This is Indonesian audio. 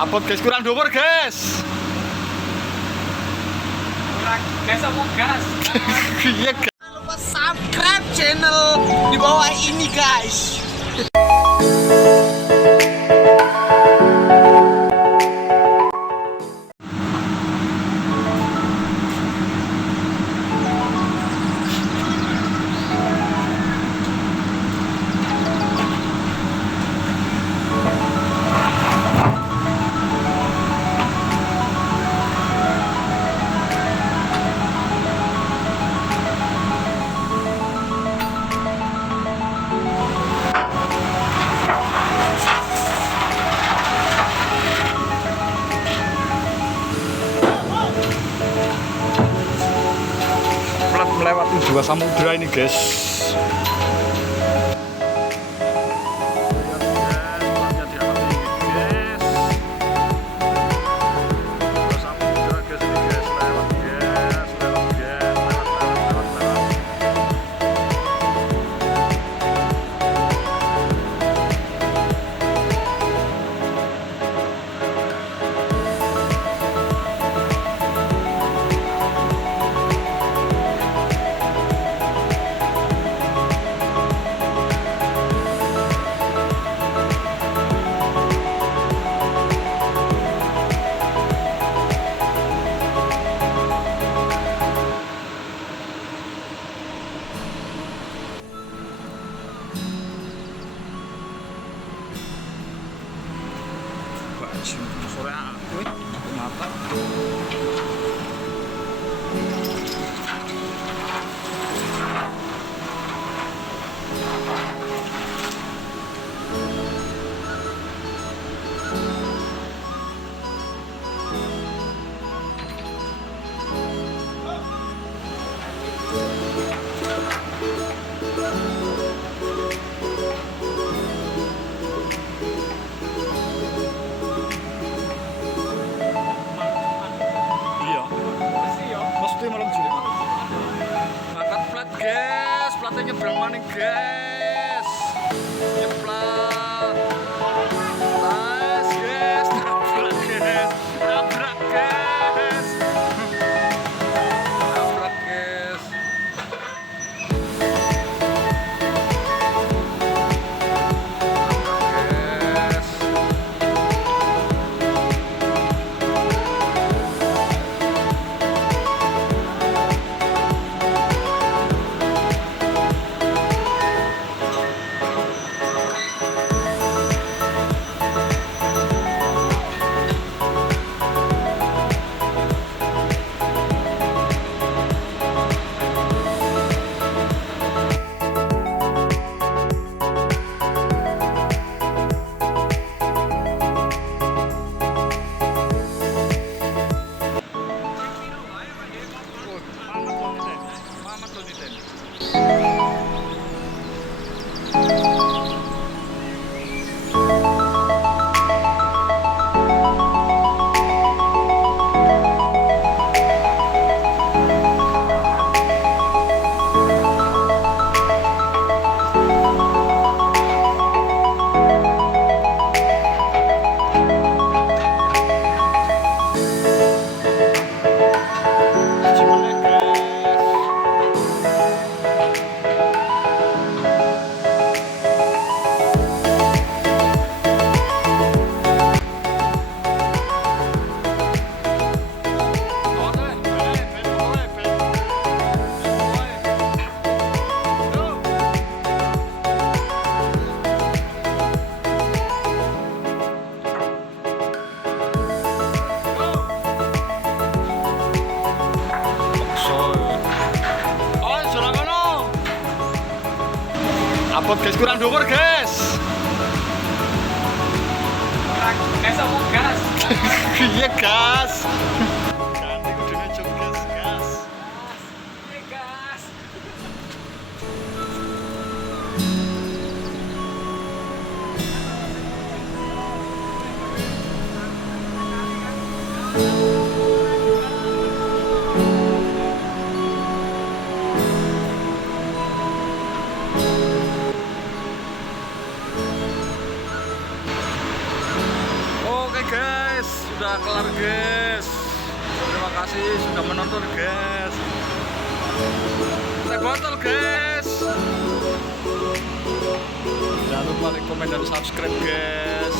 Upload guys, kurang dhuwur guys. Kurang gas apa gas? Iya guys. Jangan lupa subscribe channel di bawah ini guys. Melewati dua samudra ini guys. Sore aku mata. Platnya nyebrang maning guys, nyeplat tas guys, tabrak guys, tabrak guys, tabrak guys. Upload guys, kurang dhuwur guys. Kurang gas apa gas? Iya gas. Ganti kudune jok gas, gas. Iya gas. Oke guys, sudah kelar guys. Terima kasih sudah menonton guys. Teh botol guys. Jangan lupa like, komen, dan subscribe guys.